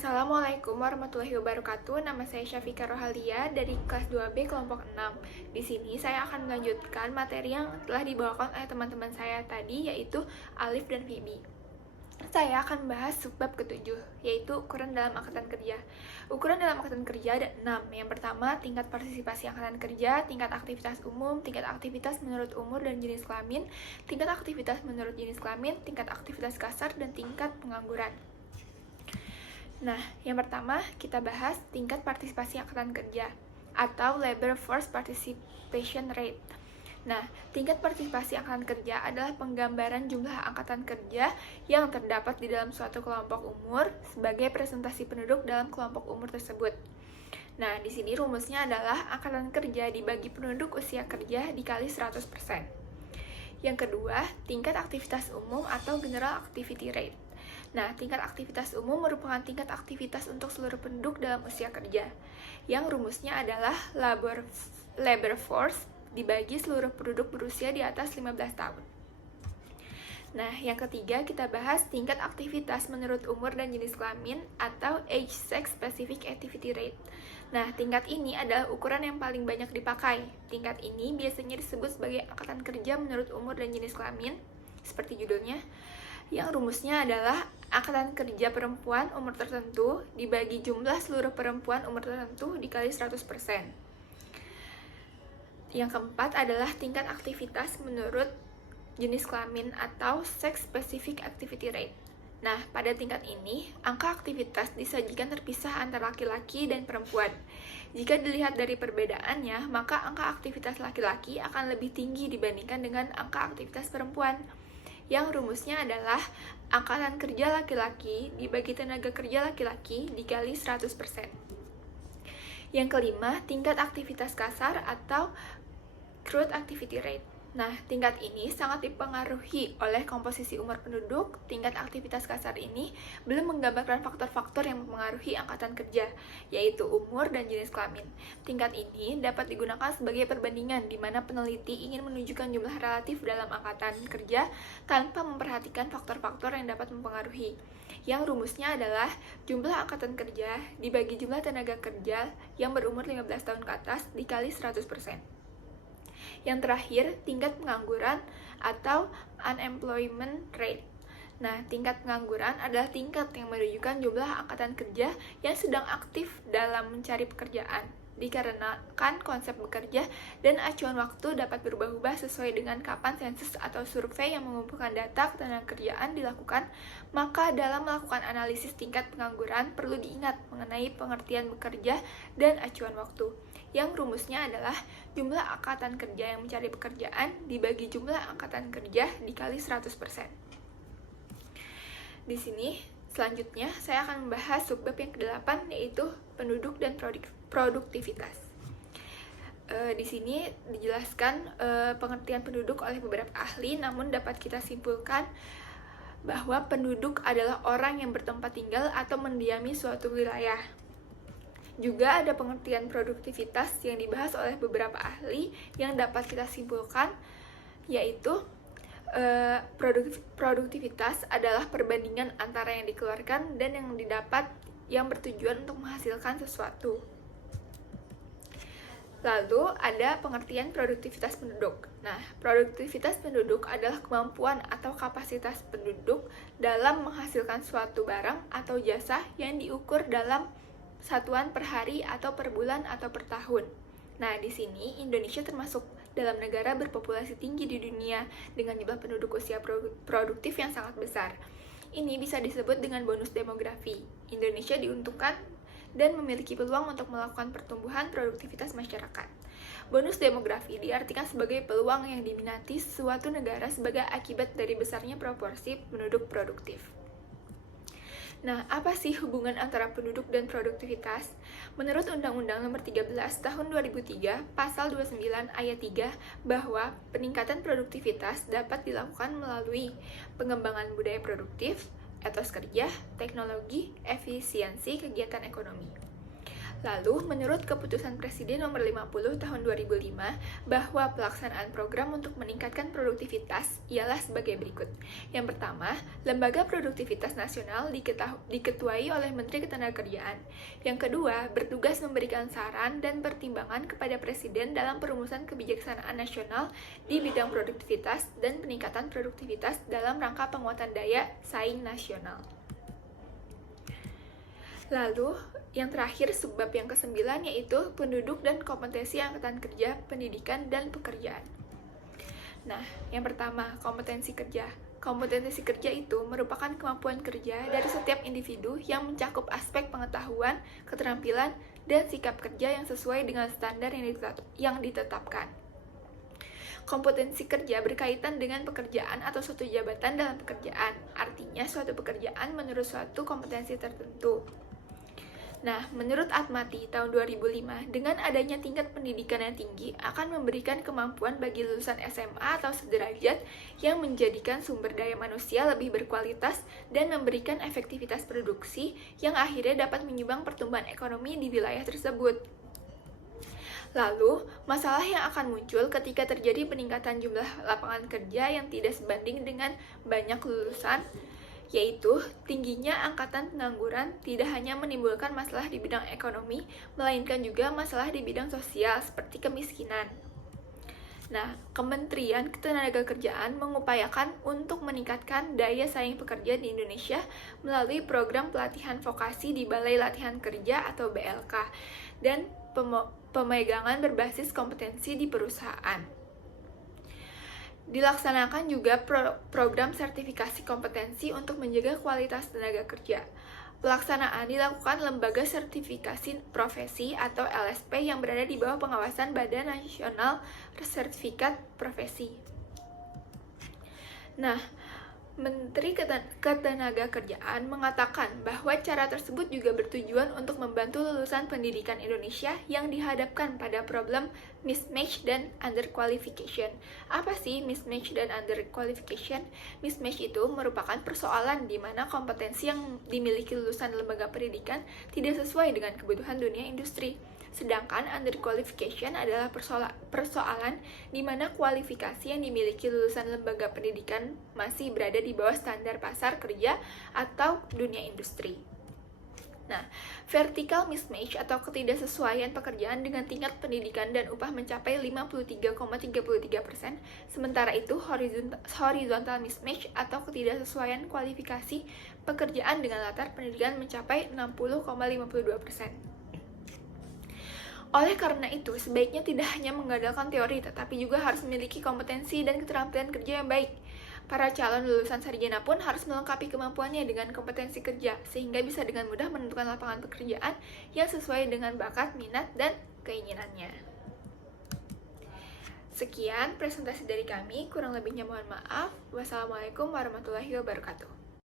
Assalamualaikum warahmatullahi wabarakatuh. Nama saya Syafika Rohalia dari kelas 2B kelompok 6. Di sini saya akan melanjutkan materi yang telah dibawakan oleh teman-teman saya tadi, yaitu Alif dan Fibi. Saya akan membahas subbab ketujuh, yaitu ukuran dalam angkatan kerja. Ukuran dalam angkatan kerja ada 6. Yang pertama, tingkat partisipasi angkatan kerja, tingkat aktivitas umum, tingkat aktivitas menurut umur dan jenis kelamin, tingkat aktivitas menurut jenis kelamin, tingkat aktivitas kasar, dan tingkat pengangguran. Nah, yang pertama kita bahas tingkat partisipasi angkatan kerja atau labor force participation rate. Nah, tingkat partisipasi angkatan kerja adalah penggambaran jumlah angkatan kerja yang terdapat di dalam suatu kelompok umur sebagai presentasi penduduk dalam kelompok umur tersebut. Nah, di sini rumusnya adalah angkatan kerja dibagi penduduk usia kerja dikali 100%. Yang kedua, tingkat aktivitas umum atau general activity rate. Nah, tingkat aktivitas umum merupakan tingkat aktivitas untuk seluruh penduduk dalam usia kerja, yang rumusnya adalah labor force dibagi seluruh penduduk berusia di atas 15 tahun. Nah, yang ketiga kita bahas tingkat aktivitas menurut umur dan jenis kelamin atau age sex specific activity rate. Nah, tingkat ini adalah ukuran yang paling banyak dipakai. Tingkat ini biasanya disebut sebagai angkatan kerja menurut umur dan jenis kelamin, seperti judulnya, yang rumusnya adalah angkatan kerja perempuan umur tertentu dibagi jumlah seluruh perempuan umur tertentu dikali 100%. Yang keempat adalah tingkat aktivitas menurut jenis kelamin atau sex specific activity rate. Nah, pada tingkat ini, angka aktivitas disajikan terpisah antara laki-laki dan perempuan. Jika dilihat dari perbedaannya, maka angka aktivitas laki-laki akan lebih tinggi dibandingkan dengan angka aktivitas perempuan, yang rumusnya adalah angkatan kerja laki-laki dibagi tenaga kerja laki-laki dikali 100%. Yang kelima, tingkat aktivitas kasar atau crude activity rate. Nah, tingkat ini sangat dipengaruhi oleh komposisi umur penduduk. Tingkat aktivitas kasar ini belum menggambarkan faktor-faktor yang mempengaruhi angkatan kerja, yaitu umur dan jenis kelamin. Tingkat ini dapat digunakan sebagai perbandingan di mana peneliti ingin menunjukkan jumlah relatif dalam angkatan kerja tanpa memperhatikan faktor-faktor yang dapat mempengaruhi. Yang rumusnya adalah jumlah angkatan kerja dibagi jumlah tenaga kerja yang berumur 15 tahun ke atas dikali 100%. Yang terakhir, tingkat pengangguran atau unemployment rate. Nah, tingkat pengangguran adalah tingkat yang menunjukkan jumlah angkatan kerja yang sedang aktif dalam mencari pekerjaan. Dikarenakan konsep bekerja dan acuan waktu dapat berubah-ubah sesuai dengan kapan sensus atau survei yang mengumpulkan data ketenagakerjaan dilakukan, maka dalam melakukan analisis tingkat pengangguran perlu diingat mengenai pengertian bekerja dan acuan waktu, yang rumusnya adalah jumlah angkatan kerja yang mencari pekerjaan dibagi jumlah angkatan kerja dikali 100%. Di sini, selanjutnya saya akan membahas subbab yang ke-8, yaitu penduduk dan produktivitas. Di sini dijelaskan pengertian penduduk oleh beberapa ahli, namun dapat kita simpulkan bahwa penduduk adalah orang yang bertempat tinggal atau mendiami suatu wilayah. Juga ada pengertian produktivitas yang dibahas oleh beberapa ahli yang dapat kita simpulkan, yaitu produktivitas adalah perbandingan antara yang dikeluarkan dan yang didapat yang bertujuan untuk menghasilkan sesuatu. Lalu ada pengertian produktivitas penduduk. Nah, produktivitas penduduk adalah kemampuan atau kapasitas penduduk dalam menghasilkan suatu barang atau jasa yang diukur dalam satuan per hari atau per bulan atau per tahun. Nah, di sini Indonesia termasuk dalam negara berpopulasi tinggi di dunia dengan jumlah penduduk usia produktif yang sangat besar. Ini bisa disebut dengan bonus demografi. Indonesia diuntungkan dan memiliki peluang untuk melakukan pertumbuhan produktivitas masyarakat. Bonus demografi diartikan sebagai peluang yang diminati suatu negara sebagai akibat dari besarnya proporsi penduduk produktif. Nah, apa sih hubungan antara penduduk dan produktivitas? Menurut Undang-Undang Nomor 13 Tahun 2003, Pasal 29 Ayat 3, bahwa peningkatan produktivitas dapat dilakukan melalui pengembangan budaya produktif, etos kerja, teknologi, efisiensi kegiatan ekonomi. Lalu, menurut Keputusan Presiden Nomor 50 Tahun 2005, bahwa pelaksanaan program untuk meningkatkan produktivitas ialah sebagai berikut. Yang pertama, Lembaga Produktivitas Nasional diketuai oleh Menteri Ketenagakerjaan. Yang kedua, bertugas memberikan saran dan pertimbangan kepada Presiden dalam perumusan kebijaksanaan nasional di bidang produktivitas dan peningkatan produktivitas dalam rangka penguatan daya saing nasional. Lalu, yang terakhir, subbab yang ke-9 yaitu penduduk dan kompetensi angkatan kerja, pendidikan, dan pekerjaan. Nah, yang pertama, kompetensi kerja. Kompetensi kerja itu merupakan kemampuan kerja dari setiap individu yang mencakup aspek pengetahuan, keterampilan, dan sikap kerja yang sesuai dengan standar yang ditetapkan. Kompetensi kerja berkaitan dengan pekerjaan atau suatu jabatan dalam pekerjaan. Artinya, suatu pekerjaan menurut suatu kompetensi tertentu. Nah, menurut Atmati tahun 2005, dengan adanya tingkat pendidikan yang tinggi akan memberikan kemampuan bagi lulusan SMA atau sederajat yang menjadikan sumber daya manusia lebih berkualitas dan memberikan efektivitas produksi yang akhirnya dapat menyumbang pertumbuhan ekonomi di wilayah tersebut. Lalu, masalah yang akan muncul ketika terjadi peningkatan jumlah lapangan kerja yang tidak sebanding dengan banyak lulusan, yaitu tingginya angkatan pengangguran tidak hanya menimbulkan masalah di bidang ekonomi, melainkan juga masalah di bidang sosial seperti kemiskinan. Nah, Kementerian Ketenagakerjaan mengupayakan untuk meningkatkan daya saing pekerja di Indonesia melalui program pelatihan vokasi di Balai Latihan Kerja atau BLK dan pemegangan berbasis kompetensi di perusahaan. Dilaksanakan juga program sertifikasi kompetensi untuk menjaga kualitas tenaga kerja. Pelaksanaan dilakukan Lembaga Sertifikasi Profesi atau LSP yang berada di bawah pengawasan Badan Nasional Sertifikat Profesi. Nah, Menteri Ketenagakerjaan mengatakan bahwa cara tersebut juga bertujuan untuk membantu lulusan pendidikan Indonesia yang dihadapkan pada problem mismatch dan underqualification. Apa sih mismatch dan underqualification? Mismatch itu merupakan persoalan di mana kompetensi yang dimiliki lulusan lembaga pendidikan tidak sesuai dengan kebutuhan dunia industri. Sedangkan underqualification adalah persoalan di mana kualifikasi yang dimiliki lulusan lembaga pendidikan masih berada di bawah standar pasar kerja atau dunia industri. Nah, vertical mismatch atau ketidaksesuaian pekerjaan dengan tingkat pendidikan dan upah mencapai 53,33%, sementara itu horizontal mismatch atau ketidaksesuaian kualifikasi pekerjaan dengan latar pendidikan mencapai 60,52%. Oleh karena itu, sebaiknya tidak hanya mengandalkan teori, tetapi juga harus memiliki kompetensi dan keterampilan kerja yang baik. Para calon lulusan sarjana pun harus melengkapi kemampuannya dengan kompetensi kerja, sehingga bisa dengan mudah menentukan lapangan pekerjaan yang sesuai dengan bakat, minat, dan keinginannya. Sekian presentasi dari kami, kurang lebihnya mohon maaf. Wassalamualaikum warahmatullahi wabarakatuh.